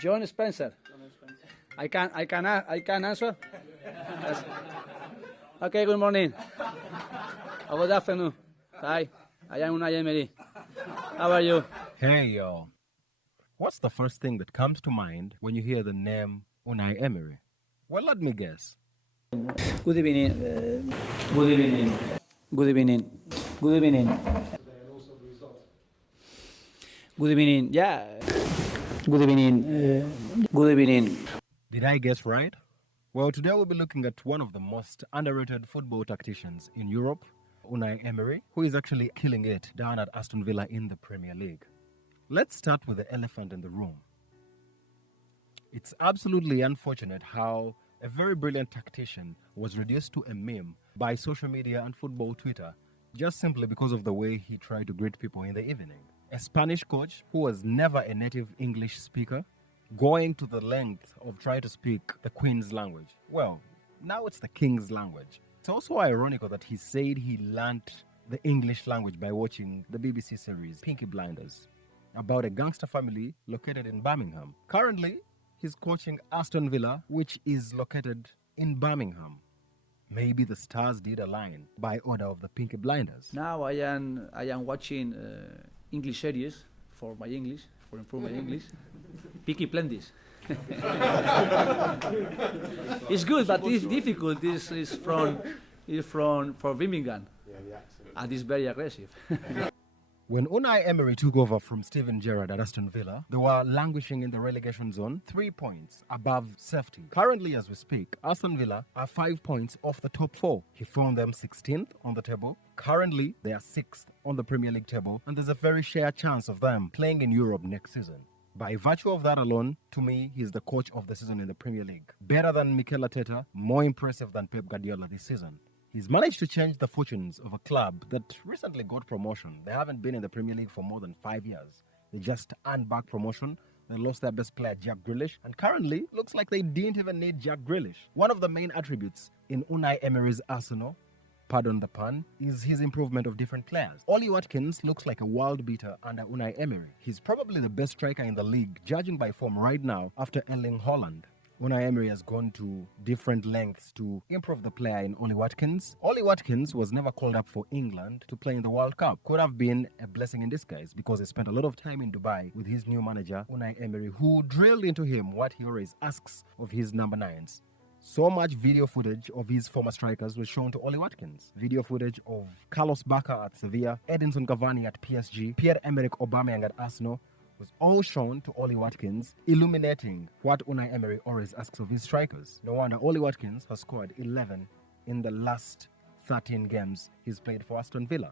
John Spencer. I can answer. Yes. Okay. Good morning. Or good afternoon. Hi. I am Unai Emery. How are you? Hey, yo. What's the first thing that comes to mind when you hear the name Unai Emery? Well, let me guess. Good evening. Good evening. Good evening. Good evening. Good evening. Yeah. Good evening. Good evening. Did I guess right? Well, today we'll be looking at one of the most underrated football tacticians in Europe, Unai Emery, who is actually killing it down at Aston Villa in the Premier League. Let's start with the elephant in the room. It's absolutely unfortunate how a very brilliant tactician was reduced to a meme by social media and football Twitter just simply because of the way he tried to greet people in the evening. A Spanish coach who was never a native English speaker, going to the length of trying to speak the Queen's language. Well, now it's the King's language. It's also ironical that he said he learned the English language by watching the BBC series Peaky Blinders, about a gangster family located in Birmingham. Currently, he's coaching Aston Villa, which is located in Birmingham. Maybe the stars did align by order of the Peaky Blinders. Now I am watching English series for my English, for improve my English. Peaky Blinders. It's good, but it's difficult. This is from Birmingham, and it's very aggressive. When Unai Emery took over from Steven Gerrard at Aston Villa, they were languishing in the relegation zone, 3 points above safety. Currently, as we speak, Aston Villa are 5 points off the top 4. He found them 16th on the table. Currently, they are 6th on the Premier League table, and there's a very fair chance of them playing in Europe next season. By virtue of that alone, to me, he's the coach of the season in the Premier League. Better than Mikel Arteta, more impressive than Pep Guardiola this season. He's managed to change the fortunes of a club that recently got promotion. They haven't been in the Premier League for more than 5 years. They just earned back promotion. They lost their best player, Jack Grealish, and currently looks like they didn't even need Jack Grealish. One of the main attributes in Unai Emery's Arsenal, pardon the pun, is his improvement of different players. Ollie Watkins looks like a world beater under Unai Emery. He's probably the best striker in the league, judging by form right now after Erling Haaland. Unai Emery has gone to different lengths to improve the player in Ollie Watkins. Ollie Watkins was never called up for England to play in the World Cup. Could have been a blessing in disguise because he spent a lot of time in Dubai with his new manager, Unai Emery, who drilled into him what he always asks of his number 9s. So much video footage of his former strikers was shown to Ollie Watkins. Video footage of Carlos Bacca at Sevilla, Edinson Cavani at PSG, Pierre-Emerick Aubameyang at Arsenal, was all shown to Ollie Watkins, illuminating what Unai Emery always asks of his strikers. No wonder Ollie Watkins has scored 11 in the last 13 games he's played for Aston Villa.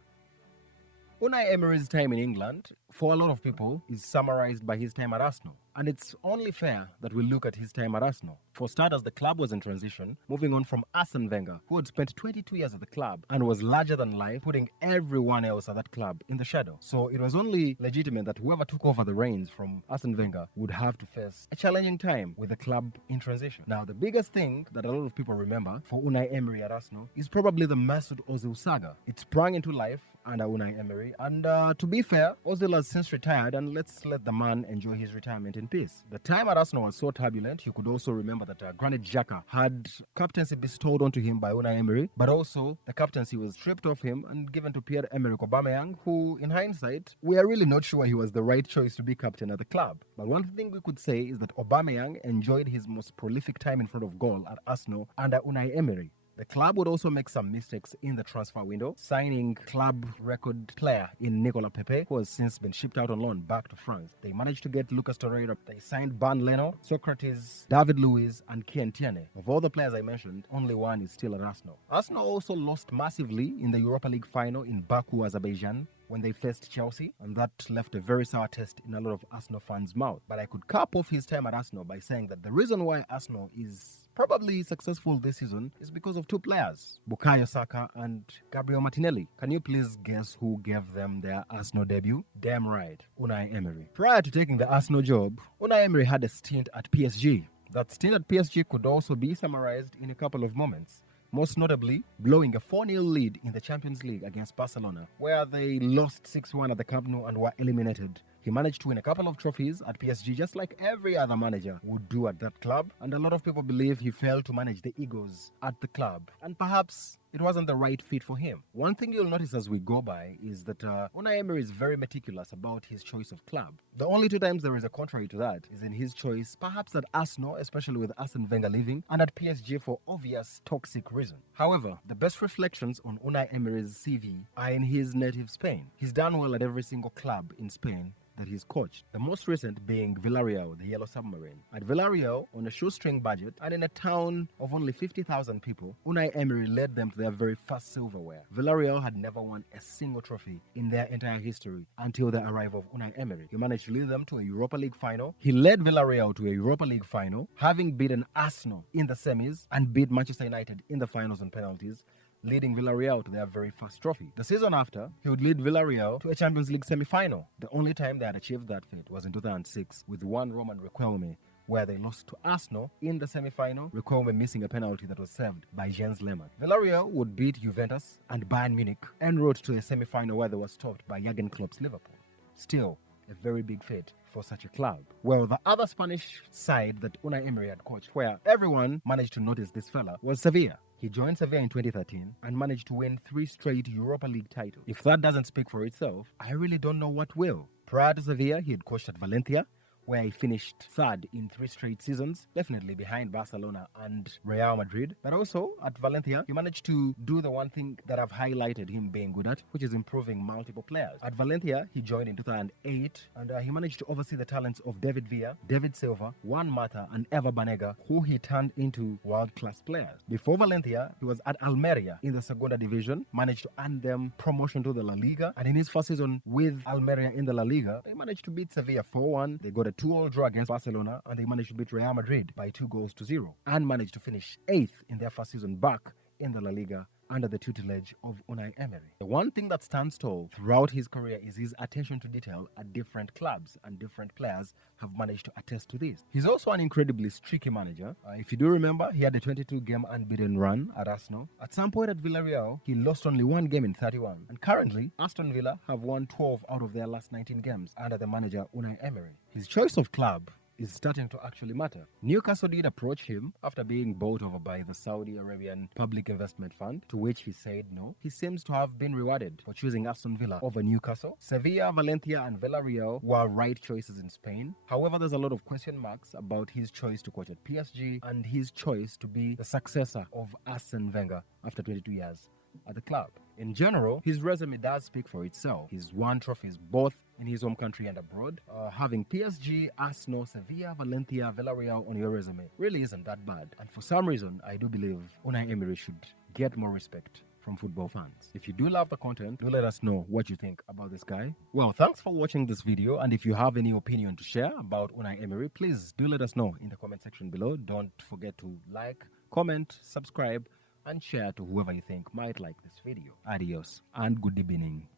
Unai Emery's time in England, for a lot of people, is summarized by his time at Arsenal. And it's only fair that we look at his time at Arsenal. For starters, the club was in transition, moving on from Arsene Wenger, who had spent 22 years at the club and was larger than life, putting everyone else at that club in the shadow. So it was only legitimate that whoever took over the reins from Arsene Wenger would have to face a challenging time with the club in transition. Now, the biggest thing that a lot of people remember for Unai Emery at Arsenal is probably the Mesut Ozil saga. It sprang into life under Unai Emery, and to be fair, Ozil has since retired, and let's let the man enjoy his retirement in peace. The time at Arsenal was so turbulent. You could also remember that Granit Xhaka had captaincy bestowed onto him by Unai Emery, but also the captaincy was stripped off him and given to Pierre-Emerick Aubameyang, who, in hindsight, we are really not sure he was the right choice to be captain at the club. But one thing we could say is that Aubameyang enjoyed his most prolific time in front of goal at Arsenal under Unai Emery. The club would also make some mistakes in the transfer window, signing club record player in Nicolas Pepe, who has since been shipped out on loan back to France. They managed to get Lucas Torreira. They signed Ban Leno, Socrates, David Luiz, and Kian Tierney. Of all the players I mentioned, only one is still at Arsenal. Arsenal also lost massively in the Europa League final in Baku, Azerbaijan, when they faced Chelsea, and that left a very sour taste in a lot of Arsenal fans' mouth. But I could cap off his time at Arsenal by saying that the reason why Arsenal is probably successful this season is because of two players, Bukayo Saka and Gabriel Martinelli. Can you please guess who gave them their Arsenal debut? Damn right, Unai Emery. Prior to taking the Arsenal job, Unai Emery had a stint at PSG. That stint at PSG could also be summarized in a couple of moments. Most notably, blowing a 4-0 lead in the Champions League against Barcelona, where they lost 6-1 at the Camp Nou and were eliminated He managed to win a couple of trophies at PSG, just like every other manager would do at that club. And a lot of people believe he failed to manage the egos at the club. And perhaps it wasn't the right fit for him. One thing you'll notice as we go by is that Unai Emery is very meticulous about his choice of club. The only two times there is a contrary to that is in his choice, perhaps at Arsenal, especially with Arsene Wenger leaving, and at PSG for obvious toxic reasons. However, the best reflections on Unai Emery's CV are in his native Spain. He's done well at every single club in Spain that he's coached. The most recent being Villarreal, the Yellow Submarine. At Villarreal, on a shoestring budget and in a town of only 50,000 people, Unai Emery led them to their very first silverware. Villarreal had never won a single trophy in their entire history until the arrival of Unai Emery. He managed to lead them to a Europa League final. He led Villarreal to a Europa League final, having beaten Arsenal in the semis and beat Manchester United in the finals on penalties, leading Villarreal to their very first trophy. The season after, he would lead Villarreal to a Champions League semi-final. The only time they had achieved that feat was in 2006 with one Roman Riquelme, where they lost to Arsenal in the semi-final, Riquelme missing a penalty that was served by Jens Lehmann. Villarreal would beat Juventus and Bayern Munich en route to a semi-final where they were stopped by Jurgen Klopp's Liverpool. Still, a very big feat for such a club. Well, the other Spanish side that Unai Emery had coached, where everyone managed to notice this fella, was Sevilla. He joined Sevilla in 2013 and managed to win 3 straight Europa League titles. If that doesn't speak for itself, I really don't know what will. Prior to Sevilla, he had coached at Valencia, where he finished third in 3 straight seasons, definitely behind Barcelona and Real Madrid. But also, at Valencia, he managed to do the one thing that I've highlighted him being good at, which is improving multiple players. At Valencia, he joined in 2008, and he managed to oversee the talents of David Villa, David Silva, Juan Mata, and Eva Banega, who he turned into world-class players. Before Valencia, he was at Almeria in the Segunda Division, managed to earn them promotion to the La Liga, and in his first season with Almeria in the La Liga, they managed to beat Sevilla 4-1. They got a 2-2 draw against Barcelona, and they managed to beat Real Madrid by 2-0, and managed to finish 8th in their first season back in the La Liga under the tutelage of Unai Emery. The one thing that stands tall throughout his career is his attention to detail at different clubs, and different players have managed to attest to this. He's also an incredibly streaky manager. If you do remember, he had a 22-game unbeaten run at Arsenal. At some point at Villarreal, he lost only 1 game in 31. And currently, Aston Villa have won 12 out of their last 19 games under the manager Unai Emery. His choice of club is starting to actually matter. Newcastle did approach him after being bought over by the Saudi Arabian Public Investment Fund, to which he said no. He seems to have been rewarded for choosing Aston Villa over Newcastle. Sevilla, Valencia, and Villarreal were right choices in Spain. However, there's a lot of question marks about his choice to coach at PSG and his choice to be the successor of Arsene Wenger after 22 years at the club. In general, his resume does speak for itself. He's won trophies both in his home country and abroad. Having PSG, Arsenal, Sevilla, Valencia, Villarreal on your resume really isn't that bad. And for some reason, I do believe Unai Emery should get more respect from football fans. If you do love the content, do let us know what you think about this guy. Well, thanks for watching this video, and if you have any opinion to share about Unai Emery, please do let us know in the comment section below. Don't forget to like, comment, subscribe, and share to whoever you think might like this video. Adios and good evening.